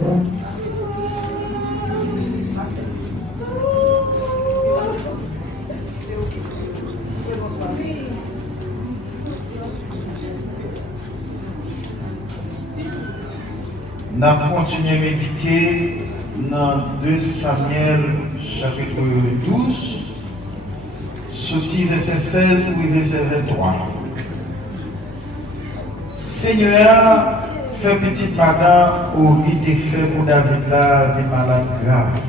Nous avons continué à méditer dans 2 Samuel chapitre 12, sorti verset 16 pour verset 23. Seigneur, fait petite madame au rite fait pour David là, c'est malade grave.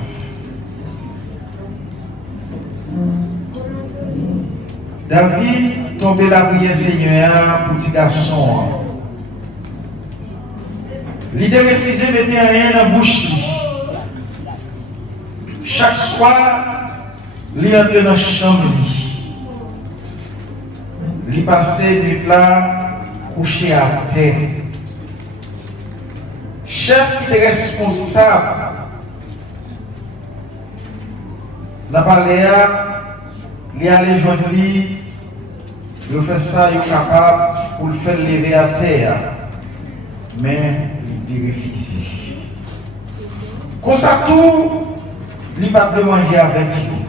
David tombé la prière Seigneur pour petit garçon. L'idée refusée mettait rien dans la bouche. Chaque soir, il entrait dans la chambre. Il passait des plats couché à terre. Chef qui était responsable, n'a pas l'air, il allait joindre lui, il fait ça, il est capable pour le faire lever à terre. Mais il refuse. Comme ça, tout, il ne va pas manger avec lui.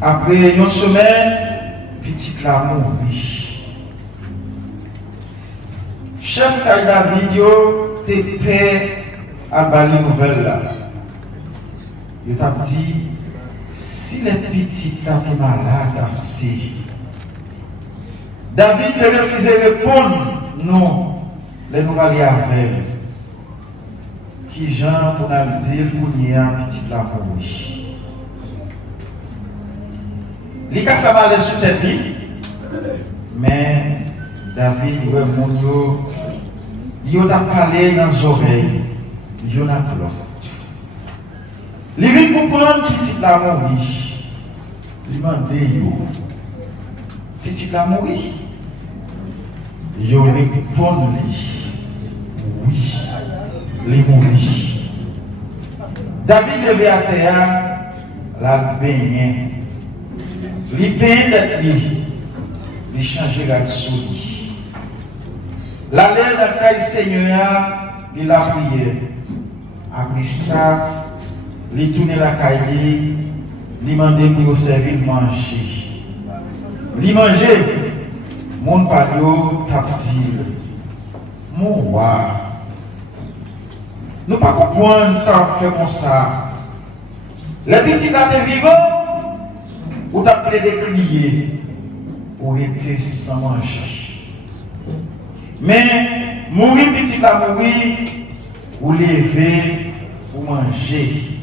Après une semaine, petit la mourit. Chef Kaïda Vidéo, t'es prêt à balayer nouvelle là. Il t'a dit, si les petits sont malades, assez. David te refusé de répondre, non, les nous aller avec. Qui Jean pour nous dire pour y a un petit la mourir. Il a fait mal sur tête, mais David, il a parlé dans les oreilles, il a pleuré. Il vient comprendre qu'il petit la mourir. Il m'a dit, petit la mourir. Il répond, oui, il mourir. David levé à terre, la baignée. Il peint d'être lui, il change la souris. La l'air de la Seigneur, il a prié. Après ça, il tourne la caille, il demandé pour servir manger. Il mangeait, mon palio tactile. Mon roi. Nous ne pouvons pas comprendre ça, fait comme ça. Les petits là vivants, ou t'as plaidé de crier pour être sans manger. Mais mourir petit là mourir ou lever pour manger.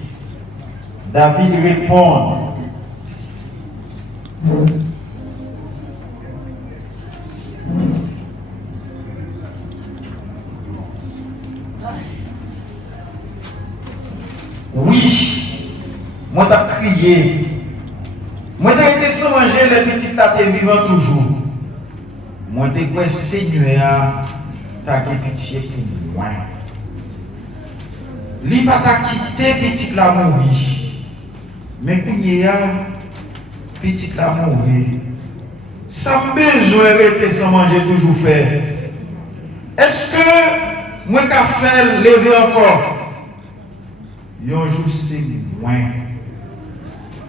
David répond. Oui, moi t'as crié. Moi t'ai été sans manger, les petits là t'es vivant toujours. Moi t'es quoi Seigneur, t'as pitié pour moi. Li pas t'a quitté petit là mourir. Mais quand il y a petit là mourir, ça besoin rester sans manger toujours faire. Est-ce que moi qu'a fait lever encore? Un jour c'est moi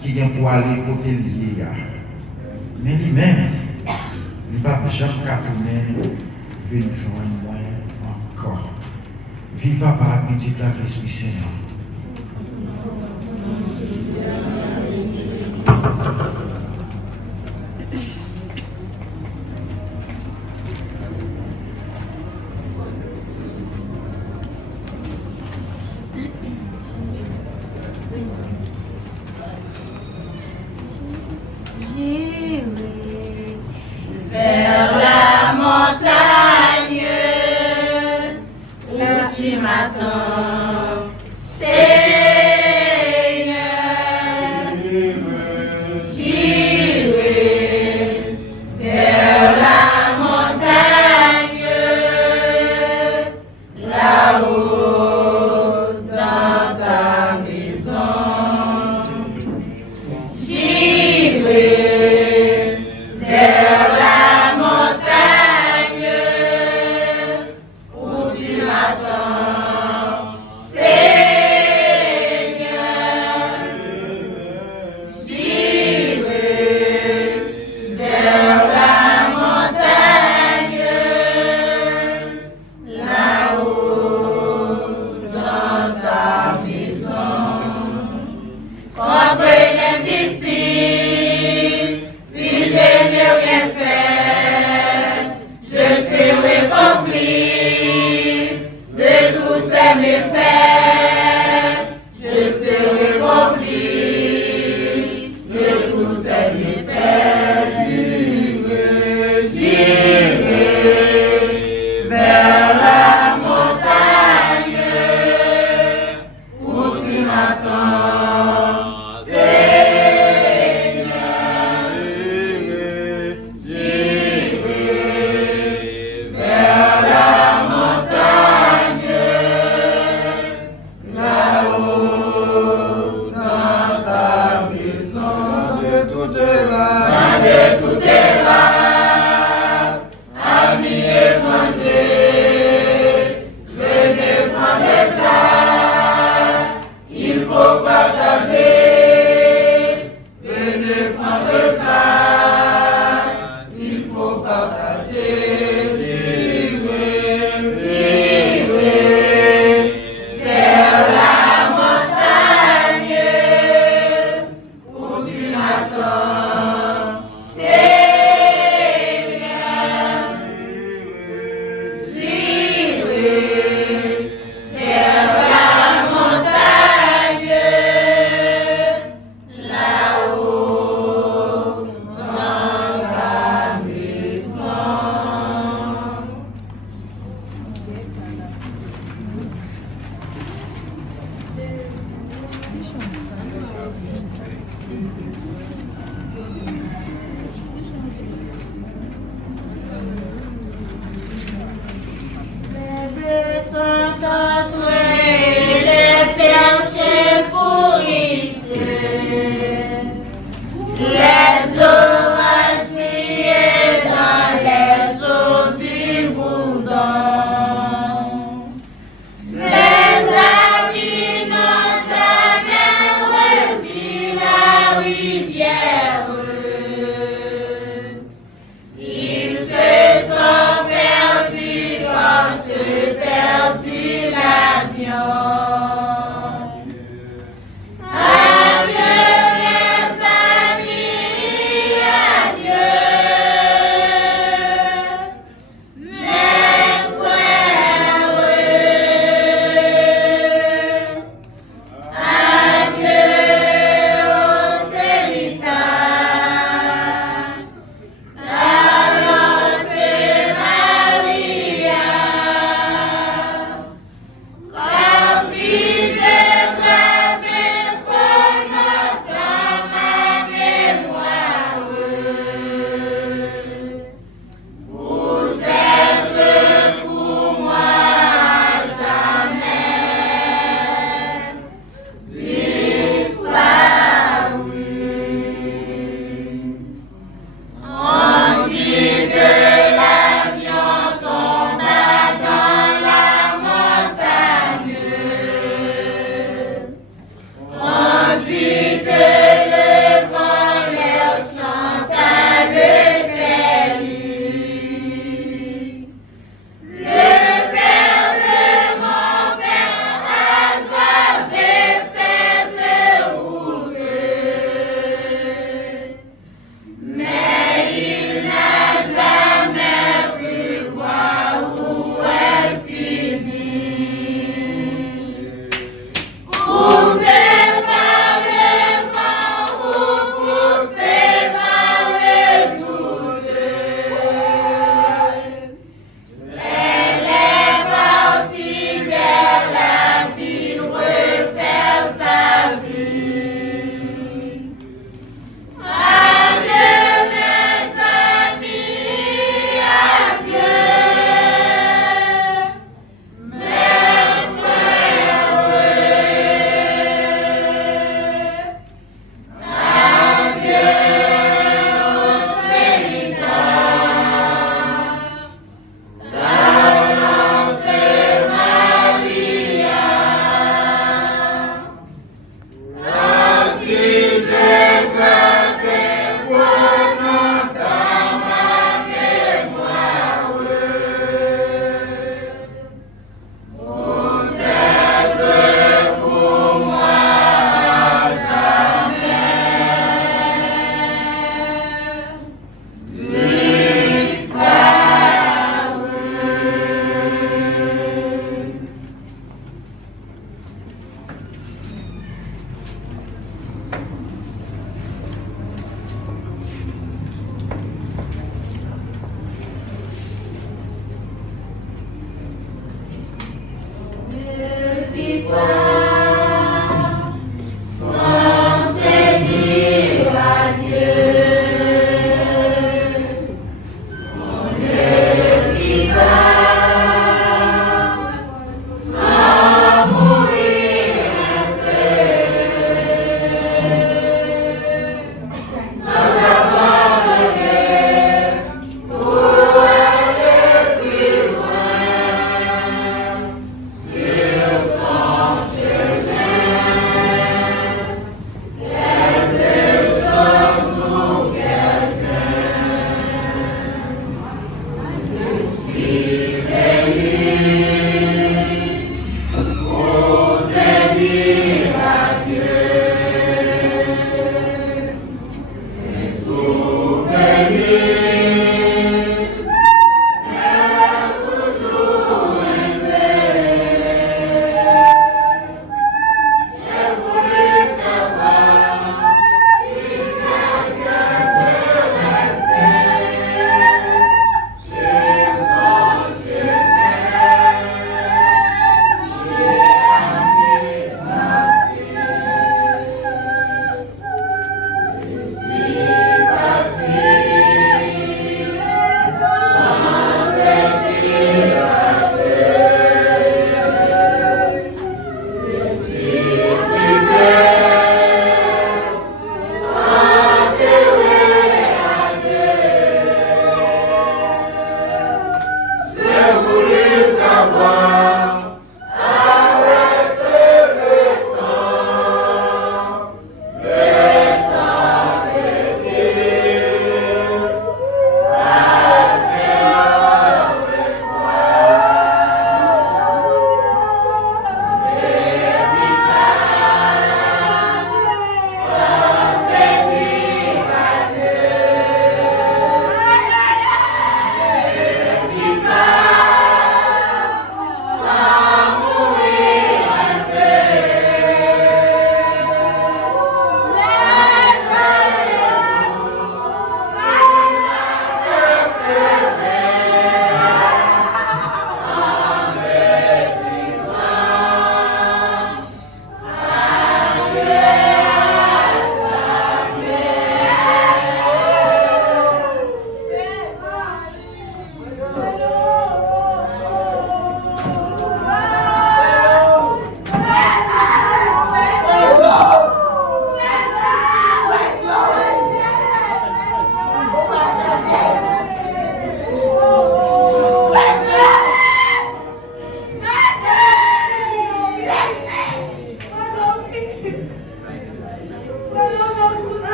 qui vient pour aller côté lié. Mais lui-même, il ne va jamais tourner venir joindre moi encore. Vive par petit là l'Esprit Seigneur. Vers la montagne, où tu m'attends, Seigneur. J'irai vers la montagne, là-haut dans ta maison. J'irai vers la montagne où tu m'attends. sans se dire adieu. On ne vit pas sans mourir un peu, sans abandonner pour aller plus loin sur son chemin.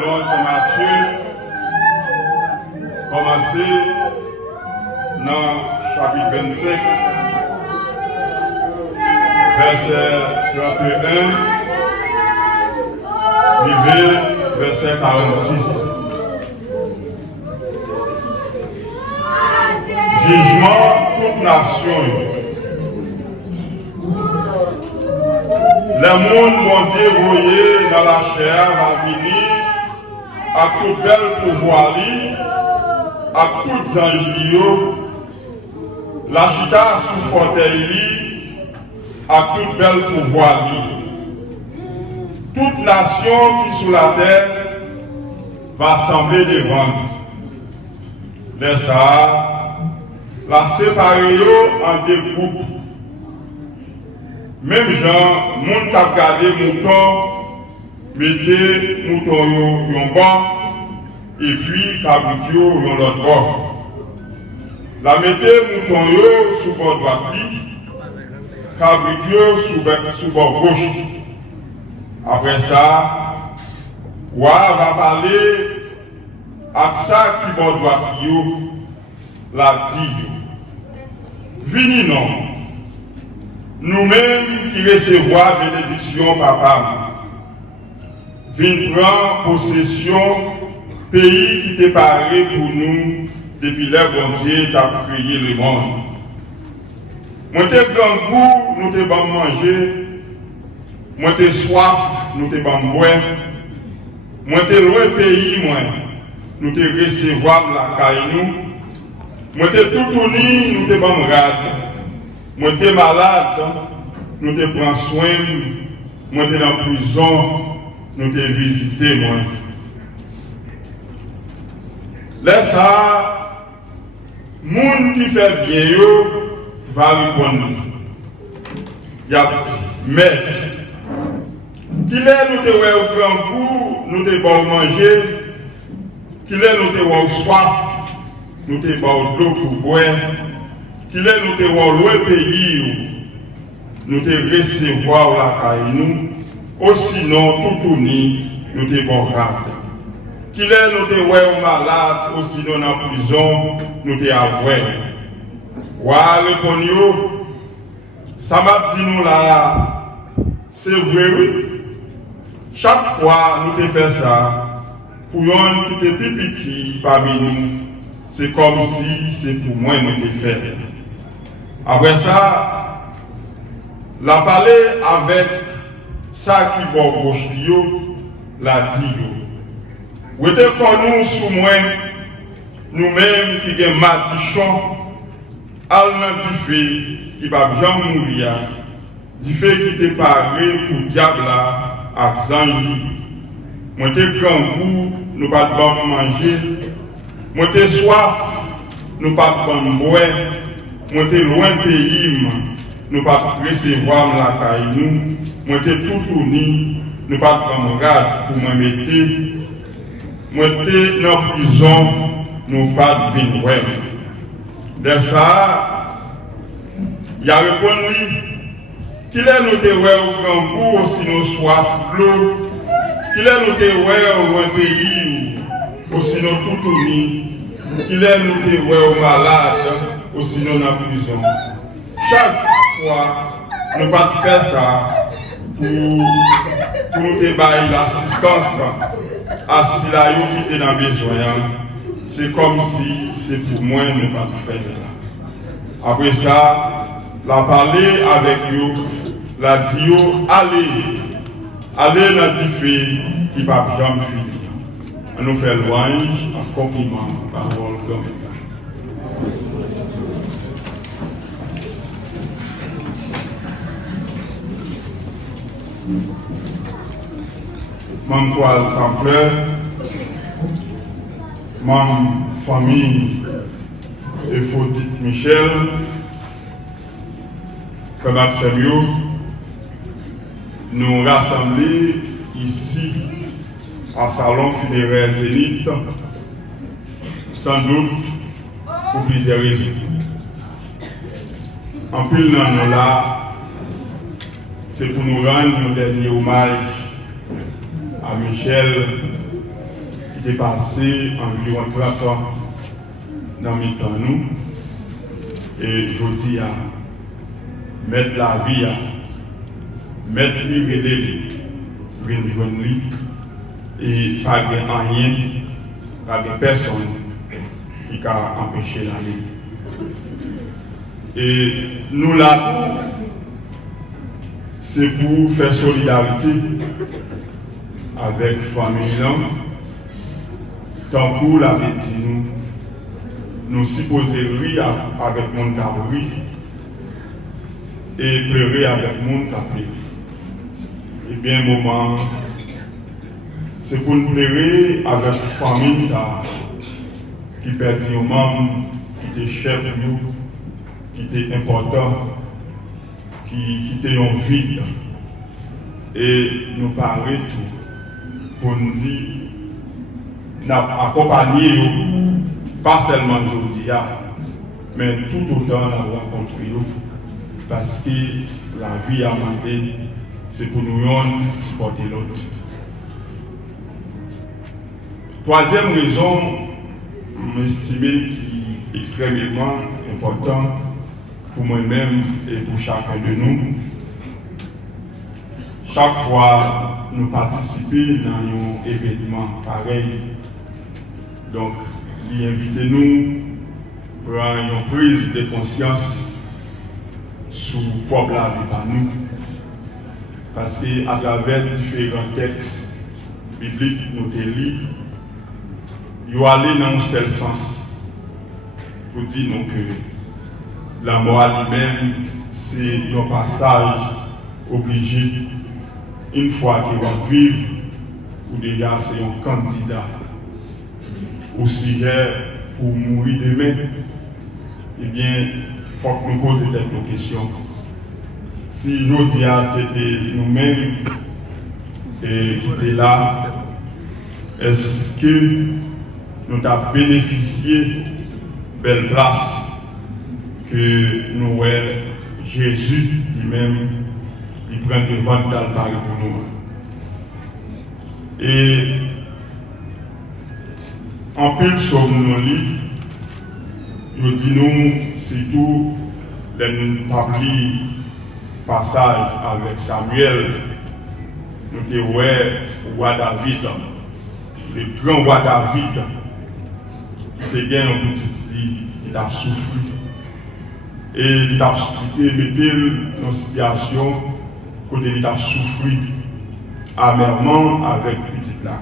selon Saint Matthieu, commencer dans chapitre 25, verset 31, arrivé verset 46. Jugement toute nation. Le monde, bon Dieu, voyé dans la chair, va venir à tout bel pouvoir, à toutes anges, la chita sous fauteuil, à tout bel pouvoir. Toute nation qui sous la terre va sembler devant. De ça, la séparer en deux groupes. Même gens, moun qui a gardé mouton, mettez mouton yon bas, et puis cabritio yon l'autre bas. La mettez mouton yo sous bord droite, cabritio sous bord gauche. Après ça, Wa va parler à ça qui bord droite yo, la dit. Vini non. Nous-mêmes qui recevons bénédiction papa, vin prendre possession pays qui t'est paré pour nous depuis le bon Dieu t'a créé le monde. Moi t'es grand goût, nous t'es bon manger. Moi t'es soif, nous t'es bon boire. Moi t'es loin pays, moi, nous t'es recevoir la caille nous. Moi t'es tout uni, nous t'es bon rade. Moi t'es malade, nous te prends soin. Moi t'es en prison, nous te visité moi. Laisse ça, monde qui fait bien yo va répondre. Y a maître. Qui est nous te ouais au grand goût, nous te bon manger. Qui est nous te ouais soif, nous te bon d'eau pour boire. Qu'il est nous te voir loin pays, nous te recevoir la caille nous, ou sinon tout uni, nous te bon rade. Qu'il est nous te voir malade, ou sinon en prison, nous te avoir. Wa répondre, ça m'a dit nous là, c'est vrai oui. Chaque fois nous te fait ça, pour yon qui te plus petit parmi nous, c'est comme si c'est pour moi nous te fait. Après ça, la parler avec ça qui va gauche, la dit. Vous êtes connus sous moi, nous-mêmes qui avons matichon, al di fait qui va bien mourir, di fait qui te paré pour diable à Zangi. Moi t'es grand goût, nous pas de bon manger. Moi t'es soif, nous pas de bon boire. Moi t'es loin pays, nous pas recevoir la caille nous. Moi t'es tout uni, nous pas de bon garde pour me mettre. Moi t'es dans prison, nous pas de venir. De ça, il y a répondu qu'il est nous te ouais au grand goût, sinon soif l'eau. Qu'il est nous te ouais au pays, ou sinon tout uni. Qu'il est nous te ouais au malade, ou sinon dans la prison. Chaque fois, nous ne pas faire ça pour nous débailler l'assistance à si la yo qui est dans le besoin. C'est comme si c'est pour moi ne pas faire ça. Après ça, la parler avec vous, la dire allez dans le feu qui va jamais finir. On nous fait louange, en compliment, parole comme ça. Mam toile sans fleurs, mam famille Ephrodite Michel, Kabat Samuel, nous rassemblés ici à salon funéraire Zénith, sans doute pour plusieurs raisons. En plus, nous là, c'est pour nous rendre un dernier hommage à Michel était passé environ 30 ans dans mes temps nous. Et je dis à mettre la vie, mettre les et pas de rien, pas de personne qui a empêché d'aller. Et nous là, c'est pour faire solidarité avec la famille, tant pour la vie, nous supposer rire avec mon cabri et pleurer avec mon cabri. Et bien, moment, c'est pour nous pleurer avec la famille qui perd un membre, qui était cher pour nous, qui était important, qui était en vide. Et nous parler tout pour nous dire, accompagner pas seulement aujourd'hui, mais tout autant la rencontre, parce que la vie a demandé, c'est pour nous supporter l'autre. Troisième raison, m'estimer qui est extrêmement important pour moi-même et pour chacun de nous. Chaque fois nous participons dans un événement pareil, donc invitez-nous pour une prise de conscience sur le propre la vie par nous. Parce qu'à travers différents textes bibliques, nous lisons, ils aller dans un seul sens pour dire nous que la mort lui-même, c'est un passage obligé. Une fois qu'il va vivre, ou déjà c'est un candidat au sujet pour mourir demain, eh bien, il faut que nous posions cette question. Si aujourd'hui c'était nous-mêmes qui étaient là, est-ce que nous avons bénéficié de belle place que nous avons Jésus lui-même, il prend devant d'altar pour nous. Et en pile sur nos livres, nous disons surtout les passage avec Samuel, nous avons vu roi David, le grand roi David, qui était bien un petit lit, il a souffert. Et il a mis dans une situation où il a souffert amèrement avec le petit là.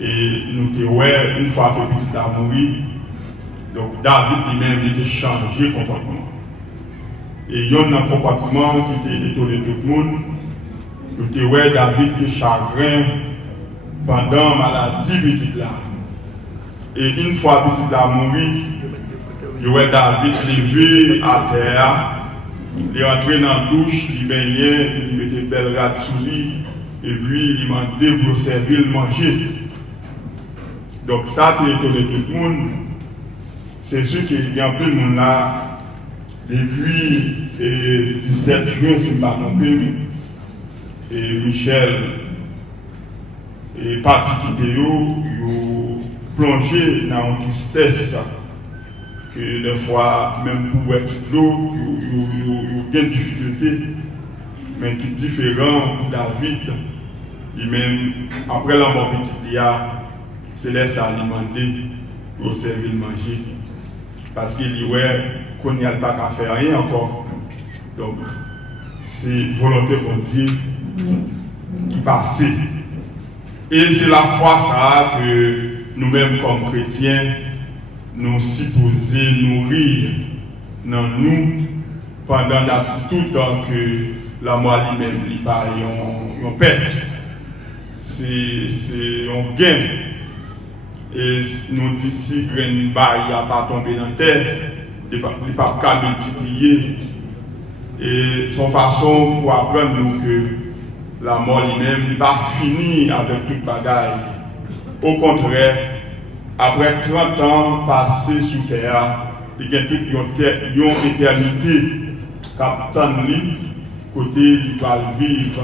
Et nous avons vu une fois que le petit là mouru, donc David lui-même il a changé de comportement. Et il y a un comportement qui était étonné tout le monde. Nous avons vu David qui chagrin pendant la maladie petit là. Et une fois que petit là mouru, il y a David levé à terre, il est entré dans la douche, il baignait, il mettait belle rate sous lui, et puis il m'a demandé pour servir le manger. Donc ça qui est étonné tout le monde, c'est sûr qu'il y a un peu de monde là, depuis le 17 juin, si je ne me trompe pas, et Michel et parti qui était plongé dans une tristesse. Que des fois, même pour être l'eau, il y a des difficultés, mais qui est différent pour David. Lui-même, après la mort petit Léa, c'est laisse alimenter pour servir le manger. Parce qu'il dit, ouais, qu'on n'y a pas qu'à faire rien encore. Donc, c'est volonté pour Dieu qui passe. Et c'est la foi ça que nous-mêmes, comme chrétiens, nous supposons nourrir dans nous pendant tout le temps que la mort lui-même n'est pas une perte. C'est un gain. Et nous disons si une barre n'a pas tombé dans la terre, il ne peut pas multiplier. Et son façon pour apprendre nous que la mort lui-même n'est pas finie avec toute bagaille. Au contraire, après 30 ans passés sur terre, il y a toute une éternité qui attend lui, côté il va vivre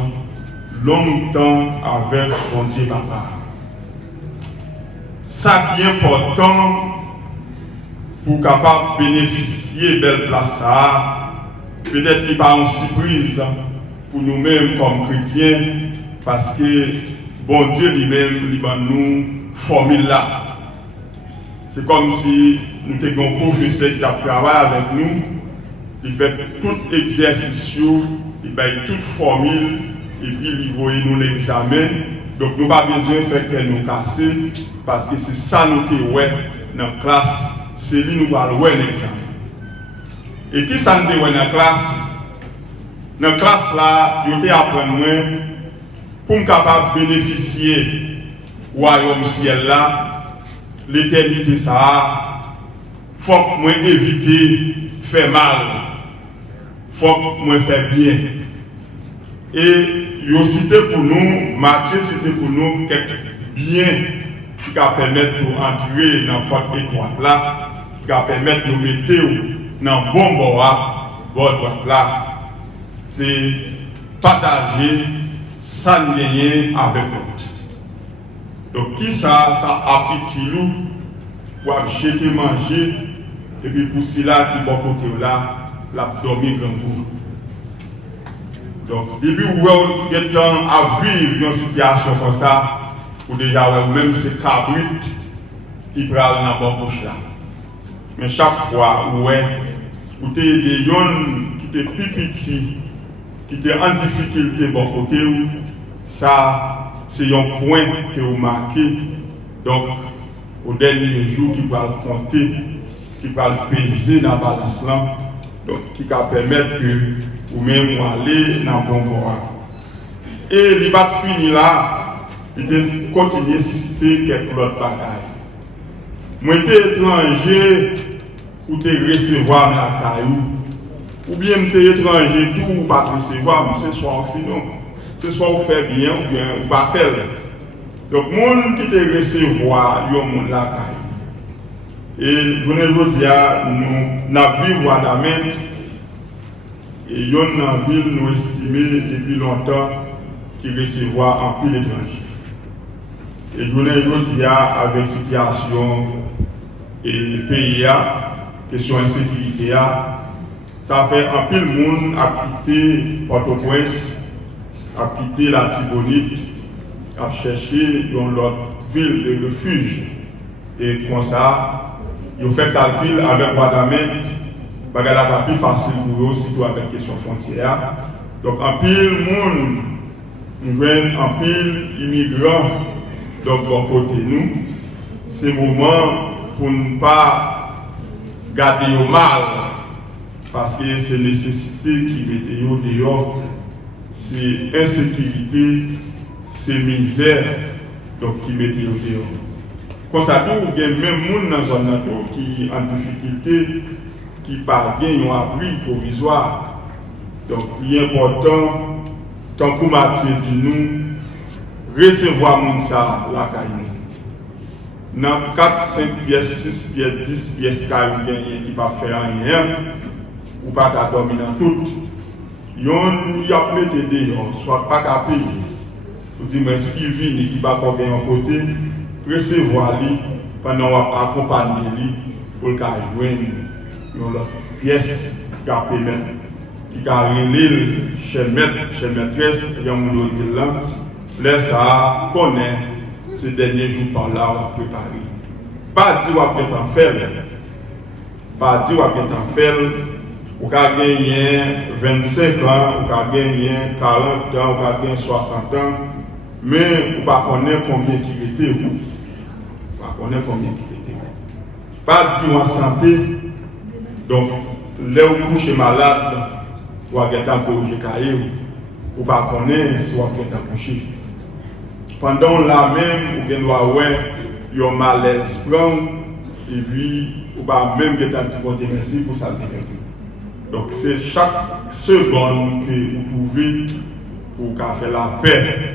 longtemps avec son Dieu Papa. ça qui est important pour capable bénéficier de belle place ça, peut-être qu'il pas une surprise pour nous-mêmes comme chrétiens, parce que bon Dieu lui-même lui donne nous formule là. C'est comme si nous avions un professeur qui a travaillé avec nous, il fait tout exercice, il fait toute formule, et puis il voit nous l'examen. Donc nous n'avons pas besoin de faire qu'elle nous casser, parce que c'est ça nous qui ouais dans la classe, c'est lui nous allons ouais l'examen. Et qui ça nous dit ouais dans la classe? Dans la classe là, nous apprenons pour nous capable bénéficier du royaume ciel là. L'éternité, ça, faut que moi éviter faire mal, faut que moi faire bien. Et il cité pour nous, Matthieu cité pour nous quelques biens qui va permettre de entrer dans la porte étroite là, qui va permettre de nous mettre dans le bon bord droite là. C'est partager sans gagner avec l'autre. Donc, qui ça a petit loup pour jeter manger, et puis pour cela qui va côté là, la dormir grand goût. Donc, depuis où vous êtes à vivre une situation comme ça, ou déjà, même c'est cabrit qui prend dans la bouche là. Mais chaque fois, vous avez des gens qui étaient plus petits, qui étaient en difficulté de bon côté, ça. C'est un point que vous marquez, donc au dernier jour qui va compter, qui va peser dans la balance là, donc qui va permettre que vous-même aller dans le bon bord. Et il va finir là, il va continuer à citer quelques autres bagages. Moi, j'étais étranger, ou te recevoir la caillou, ou bien j'étais étranger, tout ou pas recevoir, c'est soit aussi non. C'est soit vous faites bien ou bien vous pas faire. Donc, les gens qui te recevoir, ils ont la caille. Et je vous dis, nous vivons à la main, et ils ont dans ville nous estimés depuis longtemps qui recevoir en plus l'étranger. Et je vous dis, avec la situation et pays, question insécurité, ça fait un peu de monde à quitter Port-au-Prince, à quitter la Tibonite, à chercher dans l'autre ville de refuge. Et comme ça, ils ont fait calcul avec Guadamène, parce qu'elle a plus facile pour eux, surtout avec la question frontière. Donc, en pile monde, nous venons en pile immigrants, donc bon côté nous, c'est le moment pour ne pas garder au mal, parce que c'est nécessité qui mettent au dehors. C'est insécurité, c'est misère, donc qui met au dehors. Comme ça, il y a même des gens dans la zone qui ont en difficulté, qui parviennent à un abri provisoire. Donc, il est important, tant que Mathieu dit nous, recevoir les gens la caille. Dans 4, 5 pièces, 6 pièces, 10 pièces qui ne peuvent pas faire rien, ou pas dormir dans tout. Il y a plein de soit pas qu'à payer. Vous dites, mais ce qui vient et qui va pas bien en côté, recevoir lui pendant qu'on accompagner lui pour le cas de une pièce qui a payé, qui a relé chez maîtresse, il y a un monde là, laisse à connaître ces derniers jours par là, on va préparer. Pas dire qu'on peut en faire, pas dire qu'on peut en faire. Vous avez gagné 25 ans, vous avez gagné 40 ans, vous avez gagné 60 ans, mais vous ne connaissez pas combien qui était. Vous ne connaissez pas combien qui était. Pas dire en santé, donc, là où vous couchez malade, vous avez un corrigé cahier, vous ne connaissez pas si vous avez couché. Pendant la même, vous devez avoir un malaise grand, et puis vous avez même un petit côté merci pour ça. Donc c'est chaque seconde que vous pouvez pour faire la paix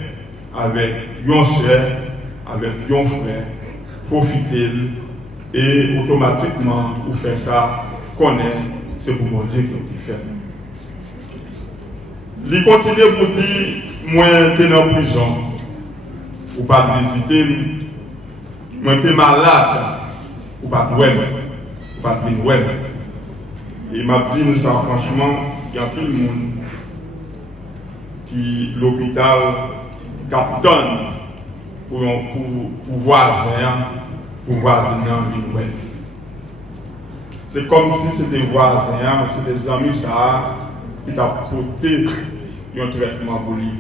avec yon soeur, avec yon frère, profiter et automatiquement vous faites ça, connaître, c'est pour mon Dieu que vous faites. Il continue pour dire, moi, t'es en prison, ou pas hésiter, moi j'étais malade, ou pas de web, ou pas de web. Et m'a dit, nous ça, franchement, il y a tout le monde qui l'hôpital captonne pour voisin, pour voisin une web. C'est comme si c'était voisin, c'était des amis ça, qui t'a porté un traitement pour lui.